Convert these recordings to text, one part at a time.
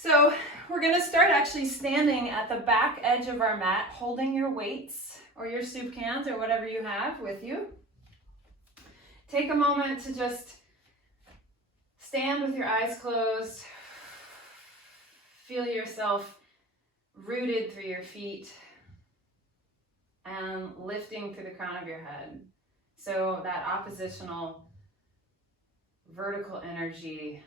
So we're gonna start actually standing at the back edge of our mat, holding your weights or your soup cans or whatever you have with you. Take a moment to just stand with your eyes closed. Feel yourself rooted through your feet and lifting through the crown of your head. So that oppositional vertical energy.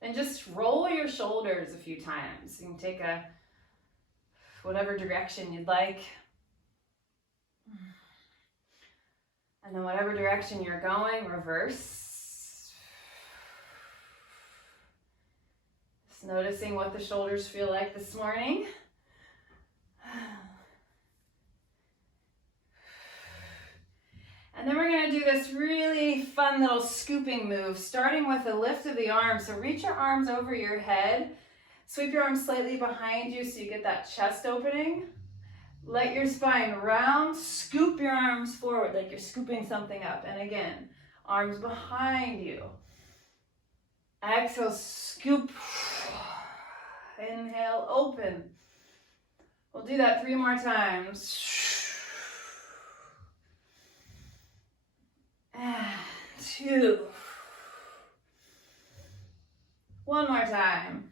Then just roll your shoulders a few times. You can take a whatever direction you'd like. And then whatever direction you're going, reverse. Just noticing what the shoulders feel like this morning. And then we're going to do this really fun little scooping move, starting with a lift of the arms. So reach your arms over your head. Sweep your arms slightly behind you so you get that chest opening. Let your spine round. Scoop your arms forward like you're scooping something up. And again, arms behind you. Exhale, scoop. Inhale, open. We'll do that 3 more times. And 2. 1 more time.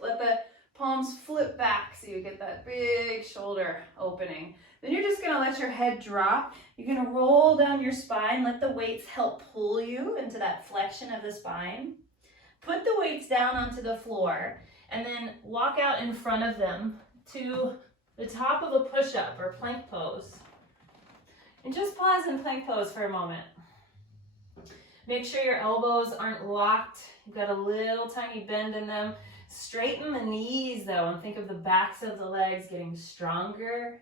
Let the palms flip back so you get that big shoulder opening. Then you're just going to let your head drop. You're going to roll down your spine. Let the weights help pull you into that flexion of the spine. Put the weights down onto the floor and then walk out in front of them to the top of a push-up or plank pose. And just pause in plank pose for a moment. Make sure your elbows aren't locked. You've got a little tiny bend in them. Straighten the knees though, and think of the backs of the legs getting stronger.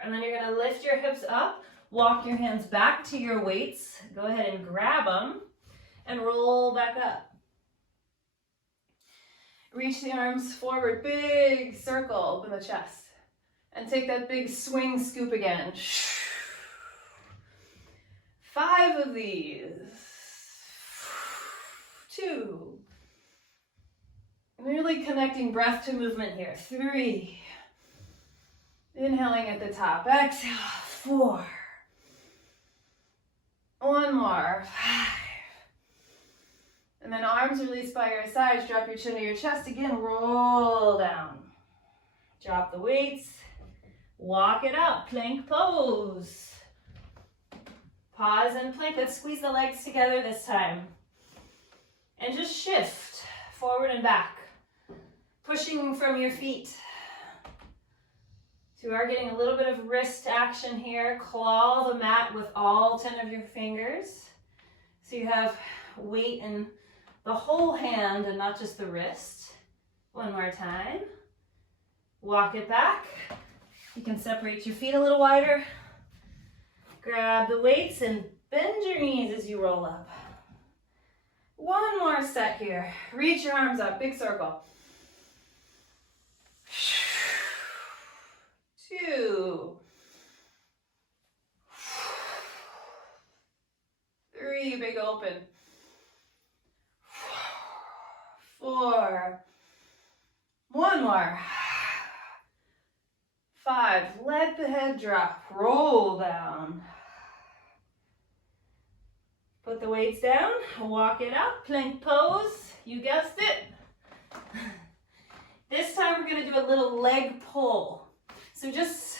And then you're gonna lift your hips up, walk your hands back to your weights. Go ahead and grab them and roll back up. Reach the arms forward, big circle, open the chest. And take that big swing scoop again. 5 of these. 2. Really connecting breath to movement here. 3. Inhaling at the top. Exhale. 4. 1 more. 5. And then arms released by your sides. Drop your chin to your chest. Again, roll down. Drop the weights. Walk it up, plank pose. Pause and plank. Let's squeeze the legs together this time. And just shift forward and back. Pushing from your feet. So we are getting a little bit of wrist action here. Claw the mat with all 10 of your fingers. So you have weight in the whole hand and not just the wrist. 1 more time. Walk it back. You can separate your feet a little wider. Grab the weights and bend your knees as you roll up. 1 more set here. Reach your arms up, big circle. 2. 3, big open. 4. 1 more. 5, let the head drop, roll down. Put the weights down, walk it up, plank pose, you guessed it. This time we're gonna do a little leg pull. So just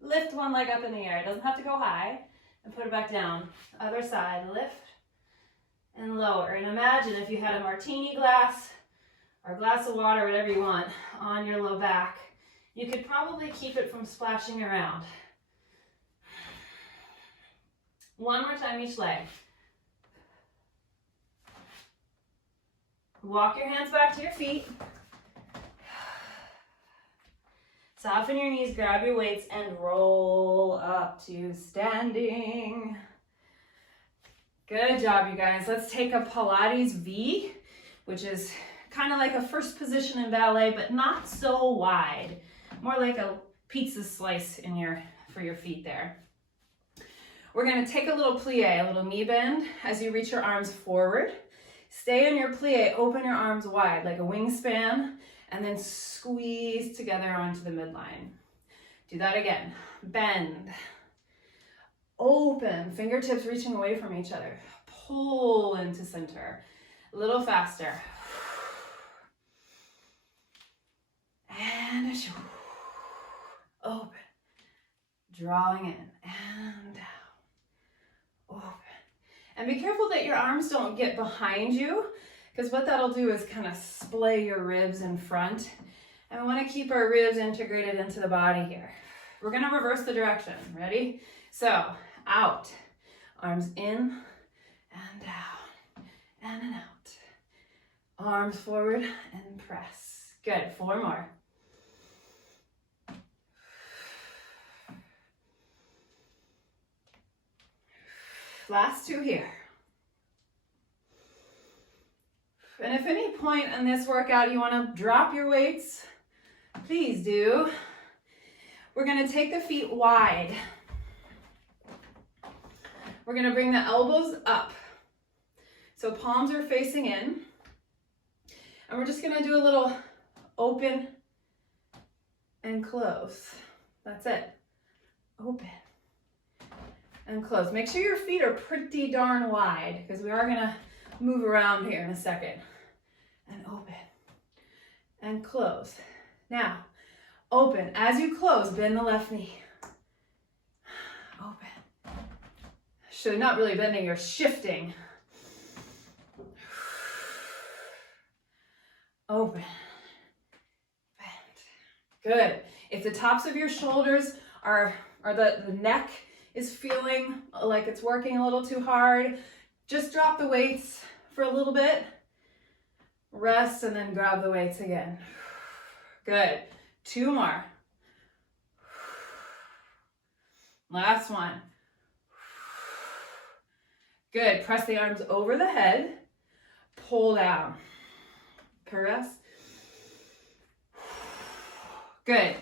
lift one leg up in the air, it doesn't have to go high, and put it back down. Other side, lift and lower. And imagine if you had a martini glass or a glass of water, whatever you want, on your low back. You could probably keep it from splashing around. 1 more time each leg. Walk your hands back to your feet. Soften your knees, grab your weights, and roll up to standing. Good job, you guys. Let's take a Pilates V, which is kind of like a first position in ballet, but not so wide. More like a pizza slice for your feet there. We're gonna take a little plie, a little knee bend as you reach your arms forward. Stay in your plie, open your arms wide like a wingspan, and then squeeze together onto the midline. Do that again. Bend. Open, fingertips reaching away from each other. Pull into center. A little faster. And open. Drawing in and down. Open. And be careful that your arms don't get behind you, because what that'll do is kind of splay your ribs in front. And we want to keep our ribs integrated into the body here. We're going to reverse the direction. Ready? So, out. Arms in and down and out. Arms forward and press. Good. 4 more. Last 2 here. And if any point in this workout you want to drop your weights, please do. We're going to take the feet wide. We're going to bring the elbows up. So palms are facing in. And we're just going to do a little open and close. That's it. Open and close. Make sure your feet are pretty darn wide, because we are going to move around here in a second. And open and close. Now, open. As you close, bend the left knee. Open. So not really bending, you're shifting. Open. Bend. Good. If the tops of your shoulders are the neck is feeling like it's working a little too hard, just drop the weights for a little bit. Rest and then grab the weights again. Good. 2 more. Last one. Good. Press the arms over the head. Pull down. Press. Good.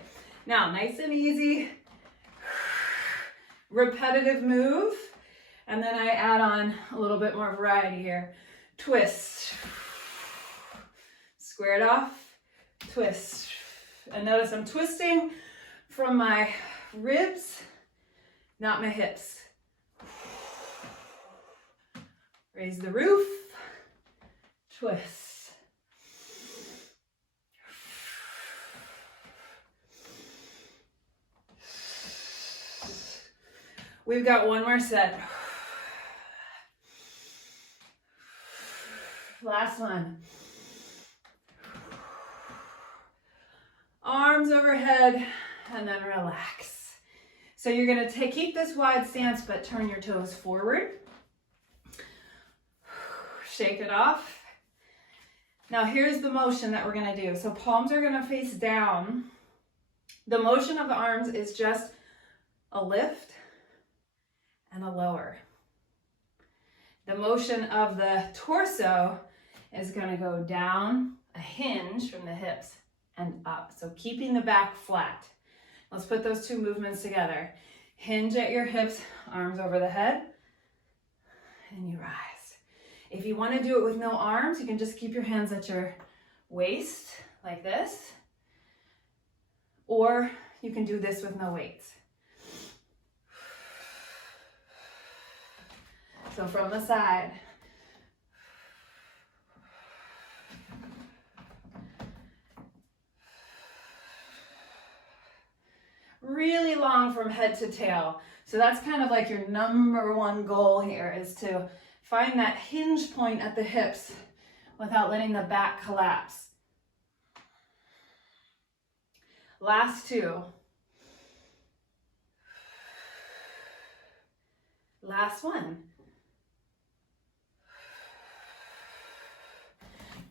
Now, nice and easy. Repetitive move. And then I add on a little bit more variety here. Twist. Square it off. Twist. And notice I'm twisting from my ribs, not my hips. Raise the roof. Twist. We've got 1 more set. Last one. Arms overhead and then relax. So you're going to keep this wide stance, but turn your toes forward. Shake it off. Now here's the motion that we're going to do. So palms are going to face down. The motion of the arms is just a lift and a lower. The motion of the torso is going to go down, a hinge from the hips, and up. So keeping the back flat. Let's put those 2 movements together. Hinge at your hips, arms over the head, and you rise. If you want to do it with no arms, you can just keep your hands at your waist, like this. Or you can do this with no weights. So from the side. Really long from head to tail. So that's kind of like your #1 goal here, is to find that hinge point at the hips without letting the back collapse. Last 2. Last one.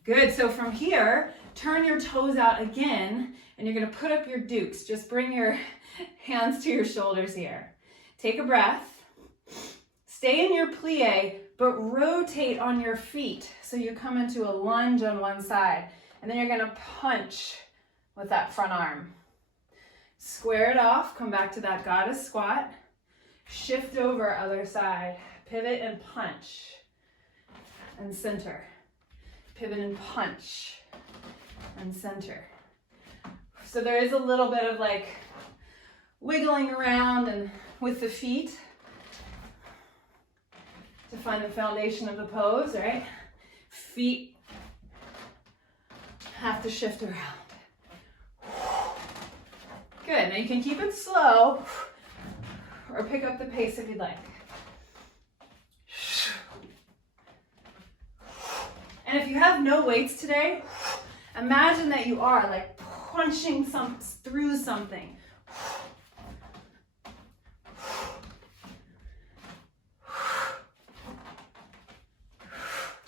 Good. So from here, turn your toes out again, and you're going to put up your dukes. Just bring your hands to your shoulders here. Take a breath. Stay in your plie, but rotate on your feet so you come into a lunge on one side. And then you're going to punch with that front arm. Square it off. Come back to that goddess squat. Shift over, other side. Pivot and punch. And center. Pivot and punch. And center. So there is a little bit of like wiggling around and with the feet to find the foundation of the pose, right? Feet have to shift around. Good, now you can keep it slow or pick up the pace if you'd like. And if you have no weights today, imagine that you are like punching through something.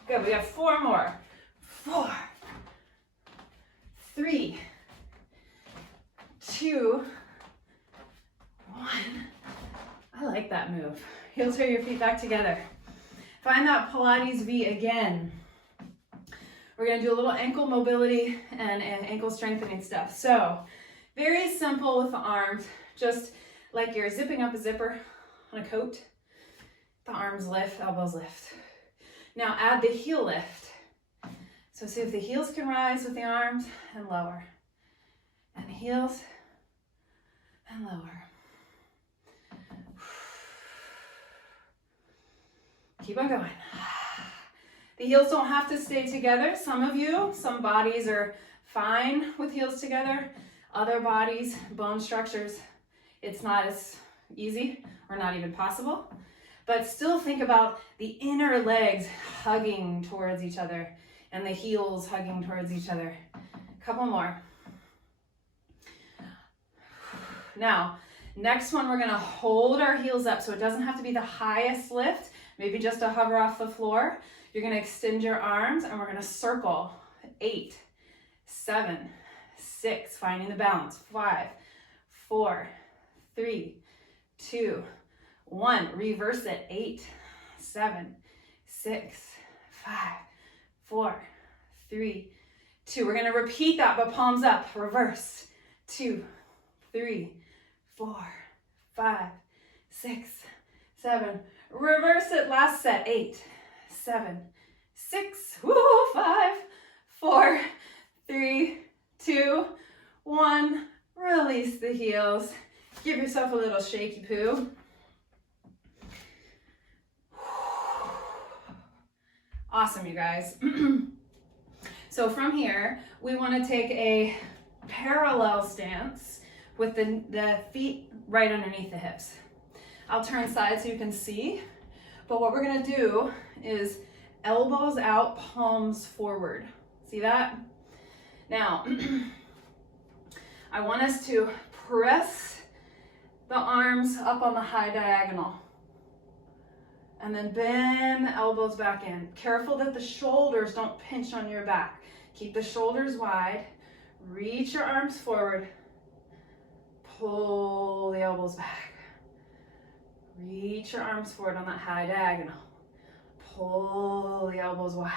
Good, we have 4 more. 4, 3, 2, 1. I like that move. Heel turn your feet back together. Find that Pilates V again. We're gonna do a little ankle mobility and ankle strengthening stuff. So, very simple with the arms, just like you're zipping up a zipper on a coat. The arms lift, elbows lift. Now add the heel lift. So see if the heels can rise with the arms and lower. And the heels and lower. Keep on going. The heels don't have to stay together. Some bodies are fine with heels together. Other bodies, bone structures, it's not as easy or not even possible. But still think about the inner legs hugging towards each other and the heels hugging towards each other. A couple more. Now, next one, we're gonna hold our heels up so it doesn't have to be the highest lift, maybe just a hover off the floor. You're gonna extend your arms and we're gonna circle. 8, 7, 6, finding the balance. 5, 4, 3, 2, 1. Reverse it. 8, 7, 6, 5, 4, 3, 2. We're gonna repeat that, but palms up. Reverse. 2, 3, 4, 5, 6, 7. Reverse it. Last set. 8, 7, 6, 5, 4, 3, 2, 1. Release the heels. Give yourself a little shaky poo. Awesome, you guys. So from here, we want to take a parallel stance with the feet right underneath the hips. I'll turn side so you can see. But what we're going to do is elbows out, palms forward. See that? Now, I want us to press the arms up on the high diagonal. And then bend the elbows back in. Careful that the shoulders don't pinch on your back. Keep the shoulders wide. Reach your arms forward. Pull the elbows back. Reach your arms forward on that high diagonal. Pull the elbows wide.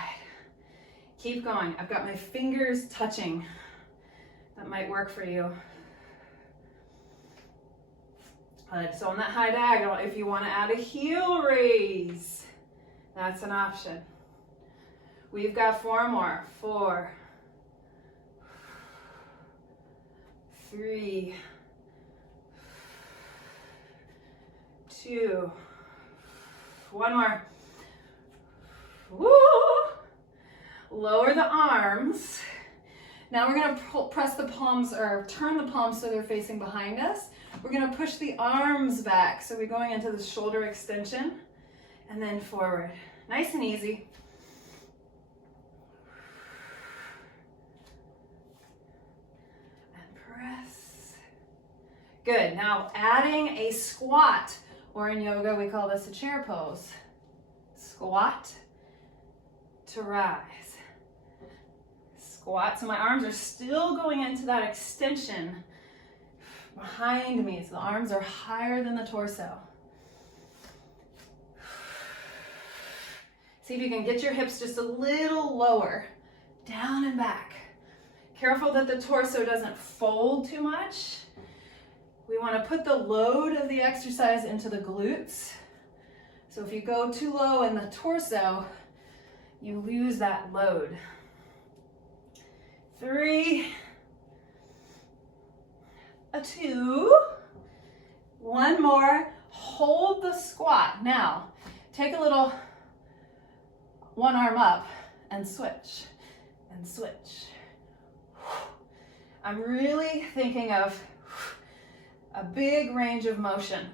Keep going. I've got my fingers touching. That might work for you. Good. So on that high diagonal, if you want to add a heel raise, that's an option. We've got 4 more. 4, 3, 2, 1 more. Woo! Lower the arms. Now we're going to press the palms, or turn the palms so they're facing behind us. We're going to push the arms back. So we're going into the shoulder extension and then forward. Nice and easy. And press. Good. Now adding a squat, or in yoga we call this a chair pose. Squat to rise. Squat. So my arms are still going into that extension behind me, so the arms are higher than the torso. See if you can get your hips just a little lower, down and back. Careful that the torso doesn't fold too much. We want to put the load of the exercise into the glutes. So if you go too low in the torso, you lose that load. 3, 2, 1 more. Hold the squat. Now, take a little one arm up and switch and switch. I'm really thinking of a big range of motion.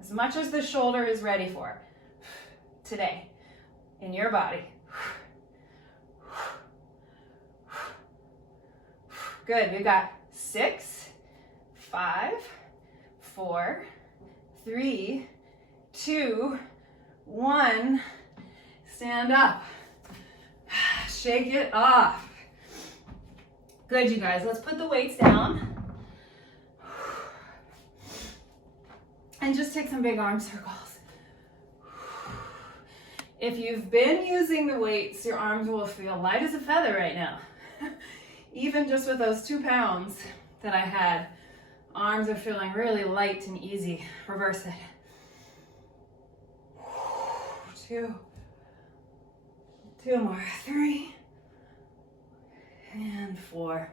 As much as the shoulder is ready for today in your body. Good, we've got 6, 5, 4, 3, 2, 1. Stand up. Shake it off. Good, you guys. Let's put the weights down. And just take some big arm circles. If you've been using the weights, your arms will feel light as a feather right now. Even just with those 2 pounds that I had, arms are feeling really light and easy. Reverse it. 2 more. 3 and 4.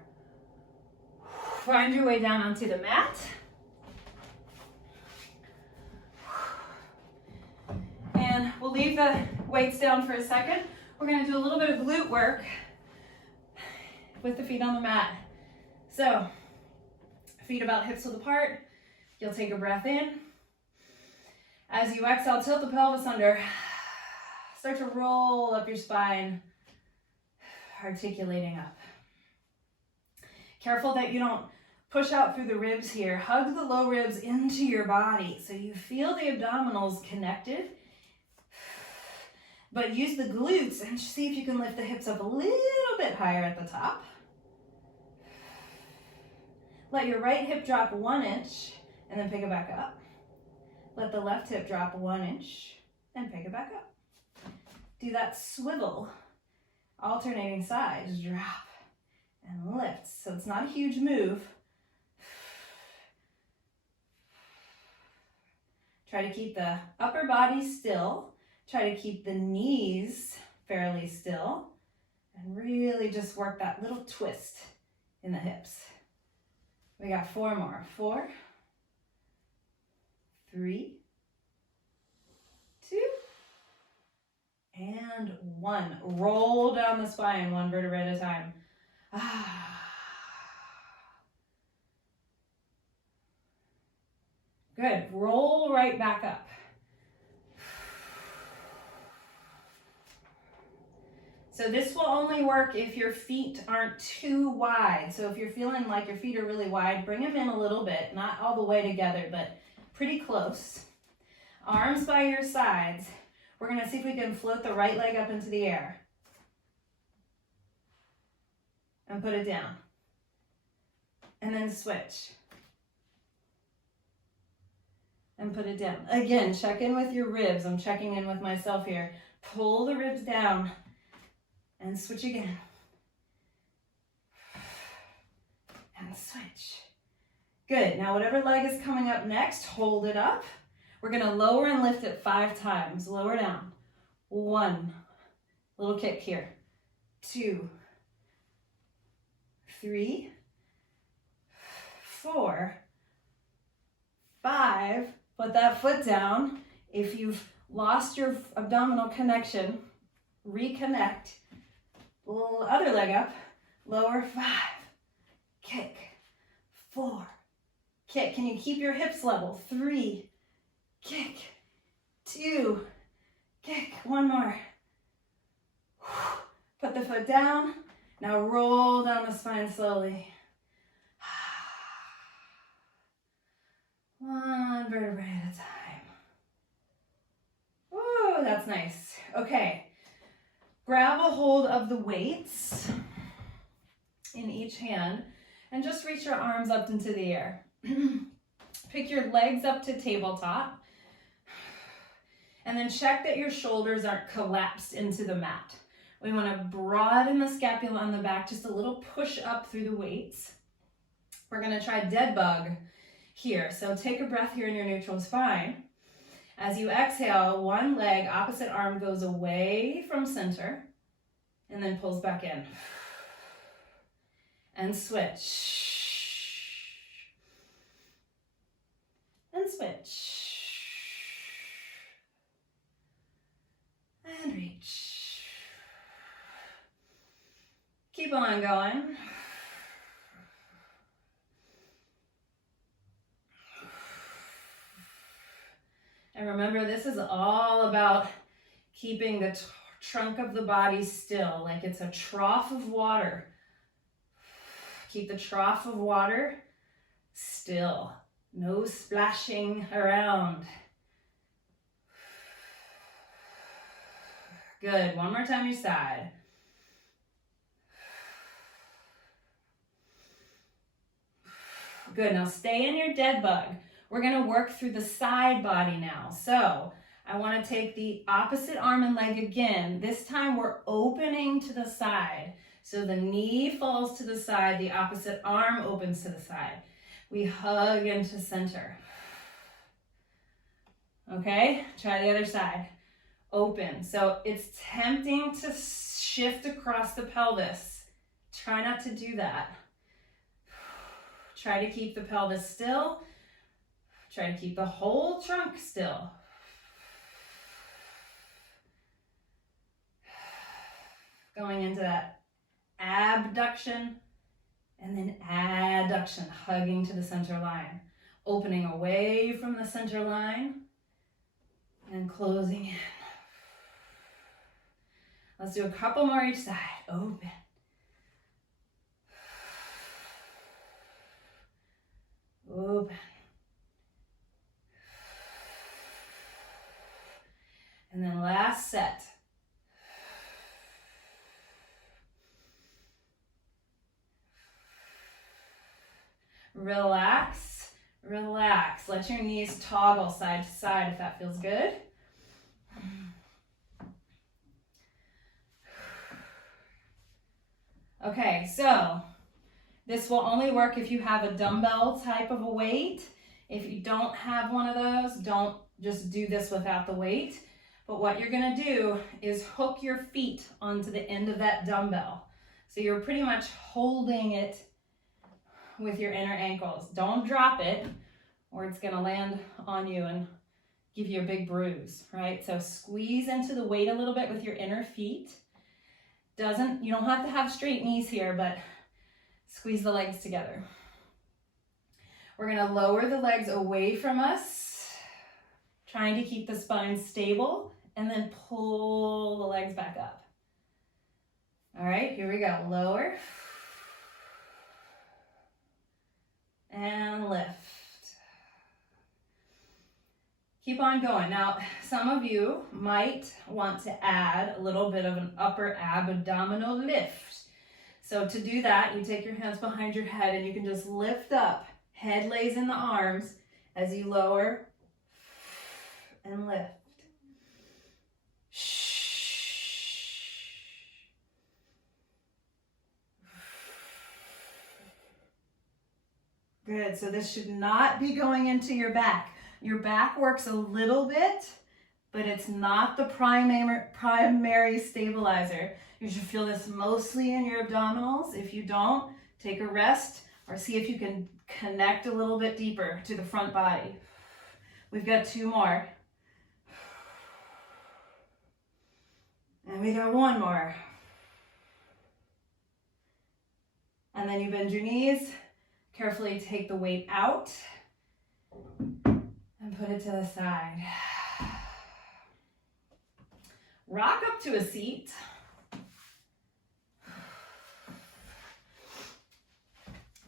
Find your way down onto the mat. And we'll leave the weights down for a second. We're going to do a little bit of glute work with the feet on the mat. So, feet about hips width apart. You'll take a breath in. As you exhale, tilt the pelvis under. Start to roll up your spine, articulating up. Careful that you don't push out through the ribs here. Hug the low ribs into your body so you feel the abdominals connected. But use the glutes and see if you can lift the hips up a little bit higher at the top. Let your right hip drop 1 inch and then pick it back up. Let the left hip drop 1 inch and pick it back up. Do that swivel, alternating sides, drop and lift. So it's not a huge move. Try to keep the upper body still. Try to keep the knees fairly still. And really just work that little twist in the hips. We got 4 more. 4, 3, 2, and 1. Roll down the spine 1 vertebrae at a time. Good. Roll right back up. So this will only work if your feet aren't too wide. So if you're feeling like your feet are really wide, bring them in a little bit, not all the way together, but pretty close. Arms by your sides. We're going to see if we can float the right leg up into the air. And put it down. And then switch. And put it down. Again, check in with your ribs. I'm checking in with myself here. Pull the ribs down. And switch again. And switch. Good. Now whatever leg is coming up next, hold it up. We're going to lower and lift it 5 times. Lower down. 1. Little kick here. 2. 3. 4. 5. Put that foot down. If you've lost your abdominal connection, reconnect. Other leg up. Lower. 5. Kick. 4. Kick. Can you keep your hips level? 3. Kick. 2. Kick. 1 more. Put the foot down. Now roll down the spine slowly. 1 vertebrae at a time. Whoa, that's nice. Okay. Grab a hold of the weights in each hand and just reach your arms up into the air. Pick your legs up to tabletop. And then check that your shoulders aren't collapsed into the mat. We want to broaden the scapula on the back, just a little push up through the weights. We're gonna try dead bug here. So take a breath here in your neutral spine. As you exhale, one leg, opposite arm goes away from center and then pulls back in. And switch. And switch. And reach. Keep on going. And remember, this is all about keeping the trunk of the body still, like it's a trough of water. Keep the trough of water still. No splashing around. Good. One more time, your side. Good. Now stay in your dead bug. We're going to work through the side body now. So I want to take the opposite arm and leg again. This time we're opening to the side. So the knee falls to the side, the opposite arm opens to the side. We hug into center. Okay, try the other side. Open. So it's tempting to shift across the pelvis. Try not to do that. Try to keep the pelvis still. Try to keep the whole trunk still. Going into that abduction and then adduction, hugging to the center line. Opening away from the center line and closing in. Let's do a couple more each side. Open. Open. And then last set. Relax, relax. Let your knees toggle side to side if that feels good. Okay, so this will only work if you have a dumbbell type of a weight. If you don't have one of those, don't just do this without the weight. But what you're gonna do is hook your feet onto the end of that dumbbell. So you're pretty much holding it with your inner ankles. Don't drop it or it's gonna land on you and give you a big bruise, right? So squeeze into the weight a little bit with your inner feet. You don't have to have straight knees here, but squeeze the legs together. We're gonna lower the legs away from us, trying to keep the spine stable, and then pull the legs back up. All right, here we go. Lower. And lift. Keep on going. Now, some of you might want to add a little bit of an upper abdominal lift. So to do that, you take your hands behind your head and you can just lift up. Head lays in the arms as you lower and lift. Good, so this should not be going into your back. Your back works a little bit, but it's not the primary stabilizer. You should feel this mostly in your abdominals. If you don't, take a rest or see if you can connect a little bit deeper to the front body. We've got 2 more. And we got 1 more. And then you bend your knees. Carefully take the weight out and put it to the side. Rock up to a seat.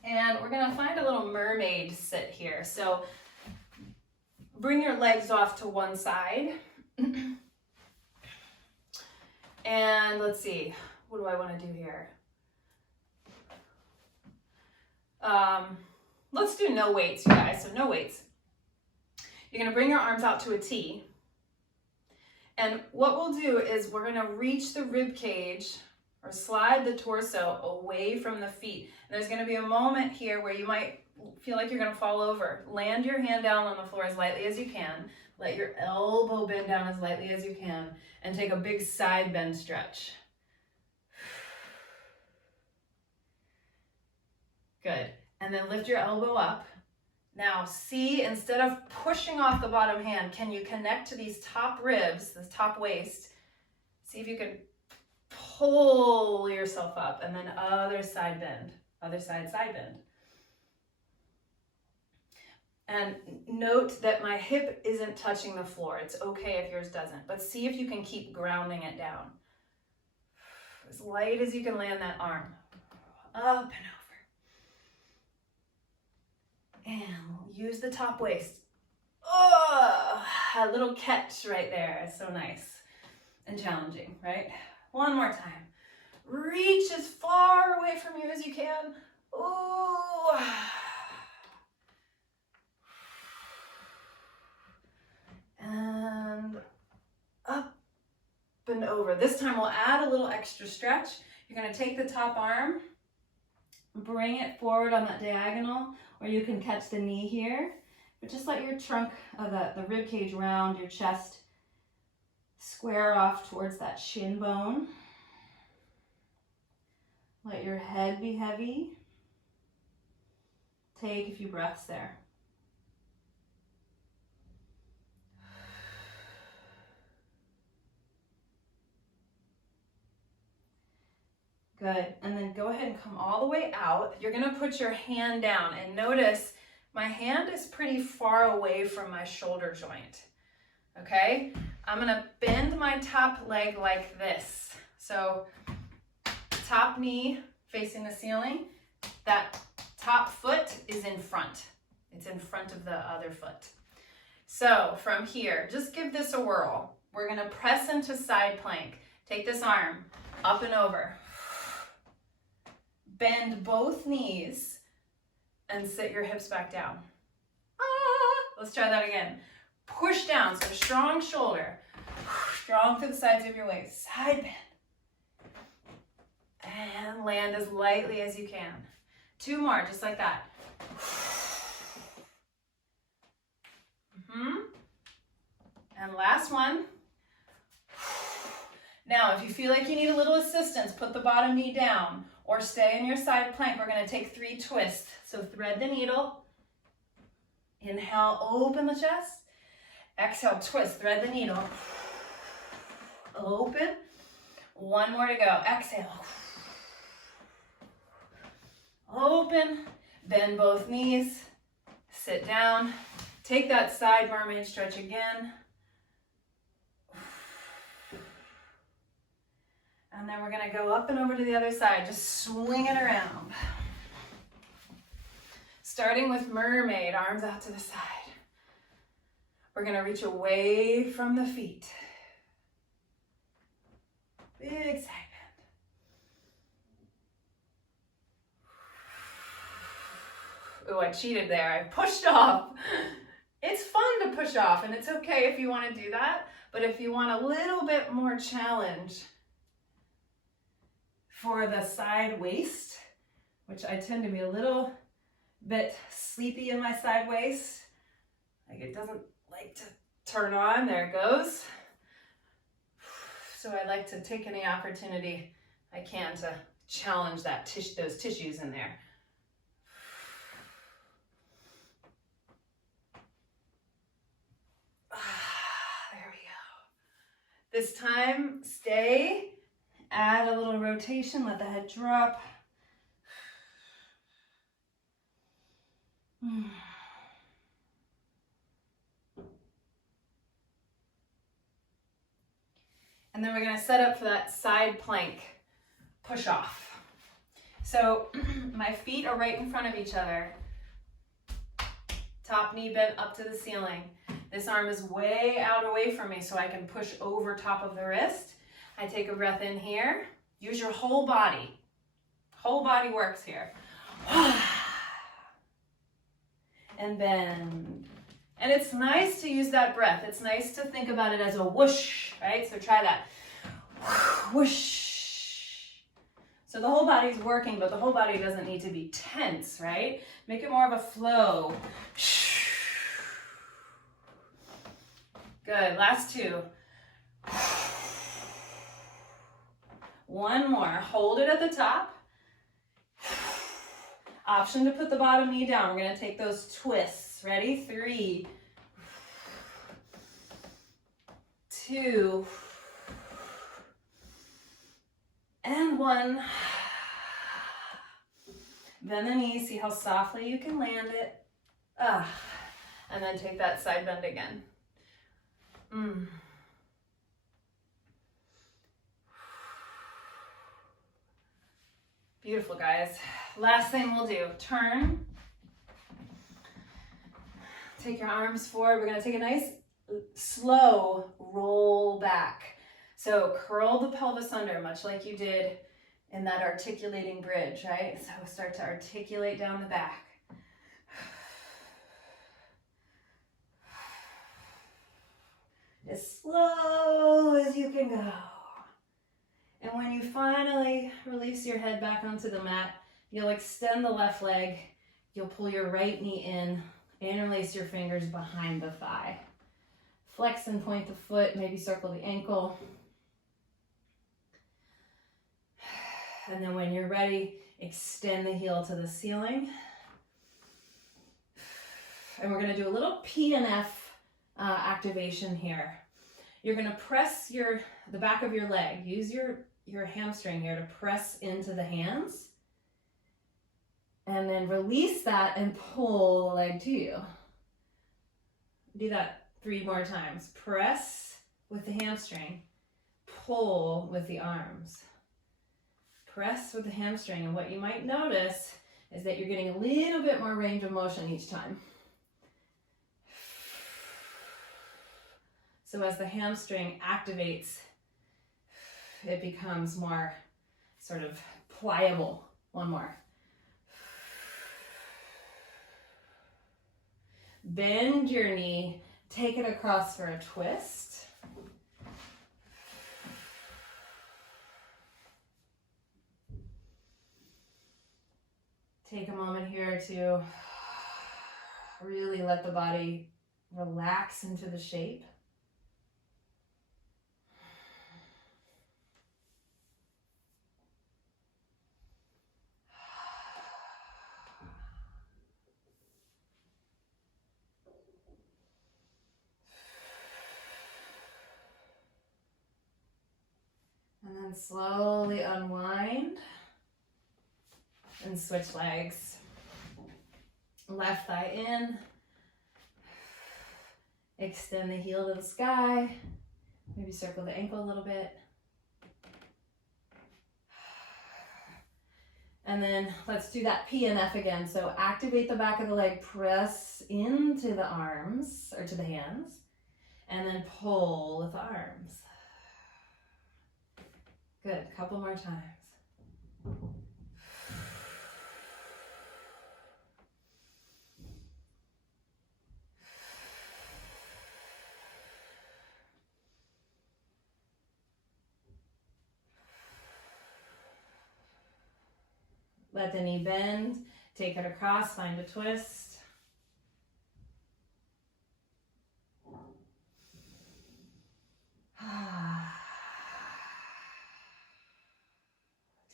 And we're gonna find a little mermaid sit here. So bring your legs off to one side. And let's see, what do I wanna do here? Let's do no weights, you guys. So no weights. You're gonna bring your arms out to a T. And what we'll do is we're gonna reach the rib cage or slide the torso away from the feet. And there's gonna be a moment here where you might feel like you're gonna fall over. Land your hand down on the floor as lightly as you can. Let your elbow bend down as lightly as you can, and take a big side bend stretch. Good. And then lift your elbow up. Now see, instead of pushing off the bottom hand, can you connect to these top ribs, this top waist? See if you can pull yourself up, and then other side bend, other side bend. And note that my hip isn't touching the floor. It's okay if yours doesn't, but see if you can keep grounding it down. As light as you can land that arm. Up and over. And use the top waist. Oh, a little catch right there. It's so nice and challenging, right? One more time. Reach as far away from you as you can. Ooh. And up and over. This time we'll add a little extra stretch. You're going to take the top arm, bring it forward on that diagonal, or you can catch the knee here, but just let your trunk of the rib cage round your chest, square off towards that shin bone. Let your head be heavy. Take a few breaths there. Good, and then go ahead and come all the way out. You're gonna put your hand down, and notice my hand is pretty far away from my shoulder joint, okay? I'm gonna bend my top leg like this. So top knee facing the ceiling, that top foot is in front. It's in front of the other foot. So from here, just give this a whirl. We're gonna press into side plank. Take this arm up and over. Bend both knees and sit your hips back down. Let's try that again. Push down, so strong shoulder. Strong through the sides of your waist. Side bend. And land as lightly as you can. Two more, just like that. And last one. Now, if you feel like you need a little assistance, put the bottom knee down or stay in your side plank. We're going to take 3 twists. So thread the needle. Inhale, open the chest. Exhale, twist, thread the needle. Open. One more to go. Exhale. Open. Bend both knees. Sit down. Take that side mermaid stretch again. And then we're going to go up and over to the other side. Just swing it around. Starting with mermaid, arms out to the side. We're going to reach away from the feet. Big side bend. Ooh, I cheated there. I pushed off. It's fun to push off, and it's okay if you want to do that. But if you want a little bit more challenge for the side waist, which I tend to be a little bit sleepy in my side waist, like it doesn't like to turn on, there it goes. So I like to take any opportunity I can to challenge that those tissues in there. There we go. This time, stay. Add a little rotation, let the head drop. And then we're going to set up for that side plank push off. So my feet are right in front of each other. Top knee bent up to the ceiling. This arm is way out away from me so I can push over top of the wrist. I take a breath in here. Use your whole body. Whole body works here. And bend. And it's nice to use that breath. It's nice to think about it as a whoosh, right? So try that. Whoosh. So So the whole body's working, but the whole body doesn't need to be tense, right? Make it more of a flow. Good, last two. One more, hold it at the top. Option to put the bottom knee down. We're gonna take those twists. Ready? 3, 2, and 1. Bend the knee, see how softly you can land it. And then take that side bend again. Beautiful, guys. Last thing we'll do, turn. Take your arms forward. We're gonna take a nice slow roll back. So curl the pelvis under, much like you did in that articulating bridge, right? So start to articulate down the back. As slow as you can go. And when you finally release your head back onto the mat, you'll extend the left leg, you'll pull your right knee in, interlace your fingers behind the thigh. Flex and point the foot, maybe circle the ankle. And then when you're ready, extend the heel to the ceiling. And we're gonna do a little P and F activation here. You're gonna press the back of your leg. Use your hamstring here to press into the hands. And then release that and pull the leg to you. Do that 3 more times. Press with the hamstring. Pull with the arms. Press with the hamstring. And what you might notice is that you're getting a little bit more range of motion each time. So as the hamstring activates, it becomes more sort of pliable. One more. Bend your knee, take it across for a twist. Take a moment here to really let the body relax into the shape. And then slowly unwind and switch legs. Left thigh in. Extend the heel to the sky. Maybe circle the ankle a little bit. And then let's do that P and F again. So activate the back of the leg, press into the arms or to the hands, and then pull with the arms. Good, couple more times. Let the knee bend, take it across, find a twist.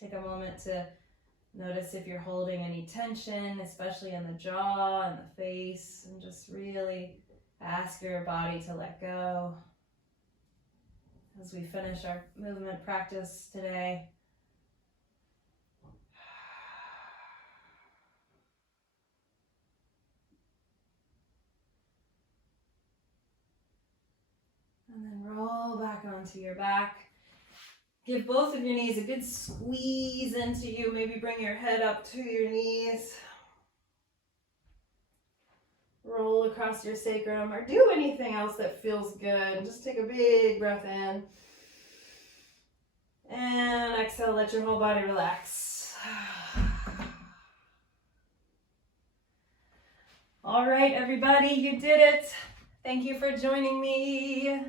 Take a moment to notice if you're holding any tension, especially in the jaw and the face, and just really ask your body to let go. As we finish our movement practice today, and then roll back onto your back. Give both of your knees a good squeeze into you. Maybe bring your head up to your knees. Roll across your sacrum or do anything else that feels good. Just take a big breath in. And exhale, let your whole body relax. All right, everybody, you did it. Thank you for joining me.